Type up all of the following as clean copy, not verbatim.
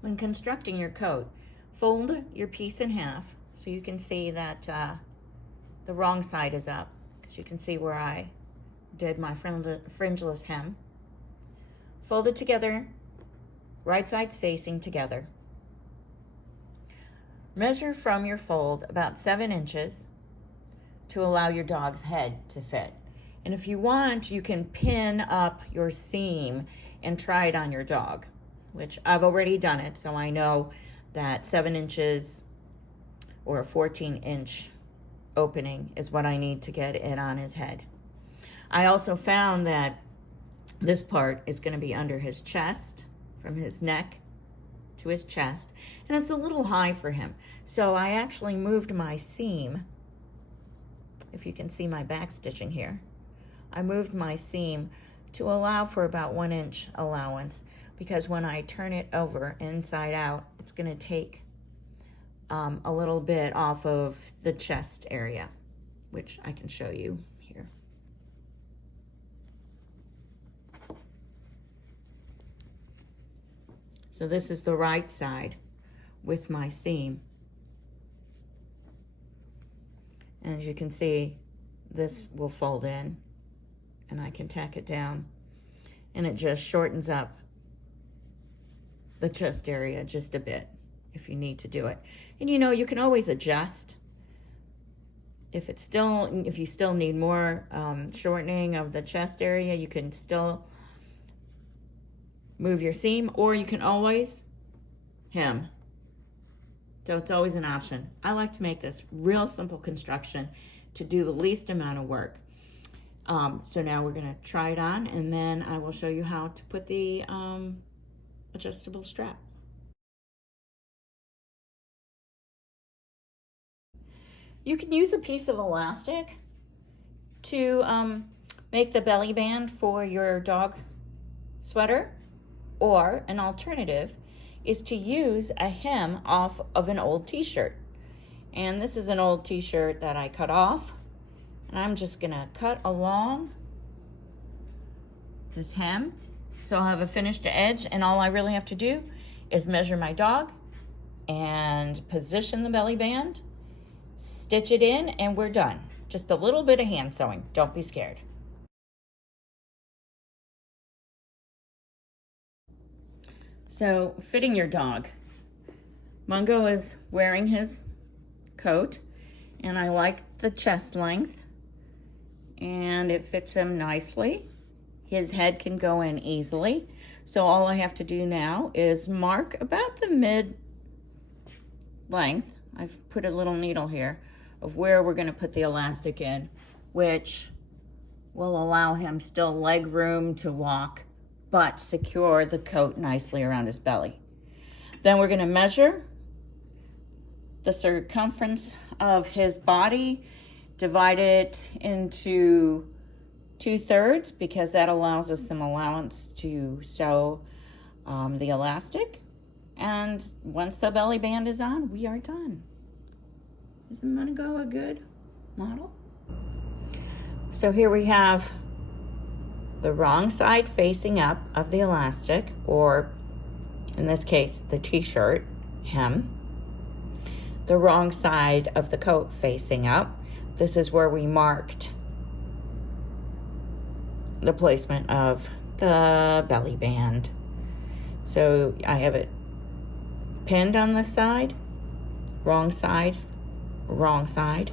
When constructing your coat, fold your piece in half so you can see that the wrong side is up, because you can see where I did my fringeless hem. Fold it together, right sides facing together. Measure from your fold about 7 inches to allow your dog's head to fit. And if you want, you can pin up your seam and try it on your dog, which I've already done it, so I know that 7 inches or a 14-inch opening is what I need to get it on his head. I also found that this part is going to be under his chest, from his neck to his chest, and it's a little high for him. So I actually moved my seam, if you can see my back stitching here, I moved my seam to allow for about 1 inch allowance, because when I turn it over inside out, it's going to take a little bit off of the chest area, which I can show you here. So this is the right side with my seam. And as you can see, this will fold in and I can tack it down, and it just shortens up the chest area just a bit if you need to do it. And you know, you can always adjust. If you still need more shortening of the chest area, you can still move your seam, or you can always hem. So it's always an option. I like to make this real simple construction to do the least amount of work. So now we're gonna try it on, and then I will show you how to put the adjustable strap. You can use a piece of elastic to make the belly band for your dog sweater, or an alternative is to use a hem off of an old t-shirt. And this is an old t-shirt that I cut off, and I'm just gonna cut along this hem so I'll have a finished edge, and all I really have to do is measure my dog and position the belly band, stitch it in, and we're done. Just a little bit of hand sewing, don't be scared. So, fitting your dog. Mungo is wearing his coat, and I like the chest length, and it fits him nicely. His head can go in easily. So all I have to do now is mark about the mid length. I've put a little needle here of where we're gonna put the elastic in, which will allow him still leg room to walk, but secure the coat nicely around his belly. Then we're gonna measure the circumference of his body, divide it into 2/3, because that allows us some allowance to sew the elastic. And once the belly band is on, we are done. Isn't Mungo a good model? So here we have the wrong side facing up of the elastic, or in this case, the t-shirt hem. The wrong side of the coat facing up. This is where we marked the placement of the belly band. So I have it pinned on this side, wrong side, wrong side.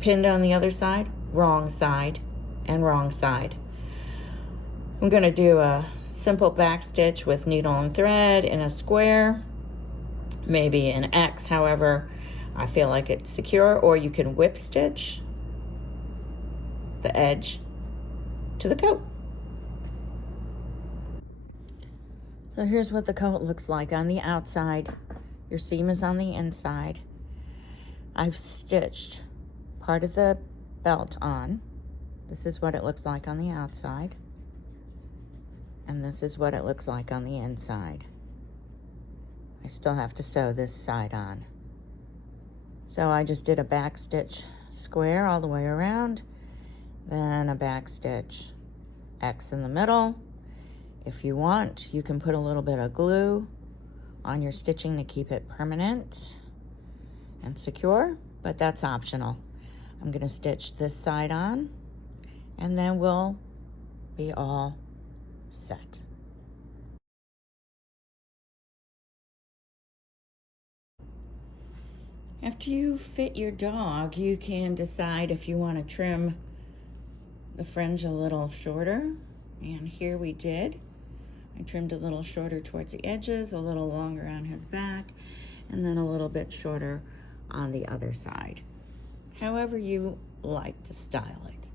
Pinned on the other side, wrong side, and wrong side. I'm gonna do a simple back stitch with needle and thread in a square, maybe an X, however I feel like it's secure, or you can whip stitch the edge to the coat. So here's what the coat looks like on the outside. Your seam is on the inside. I've stitched part of the belt on. This is what it looks like on the outside. And this is what it looks like on the inside. I still have to sew this side on. So I just did a back stitch square all the way around, then a back stitch X in the middle, If you want, you can put a little bit of glue on your stitching to keep it permanent and secure, but that's optional. I'm going to stitch this side on, and then we'll be all set. After you fit your dog, you can decide if you want to trim the fringe a little shorter, and here we did. I trimmed a little shorter towards the edges, a little longer on his back, and then a little bit shorter on the other side. However you like to style it.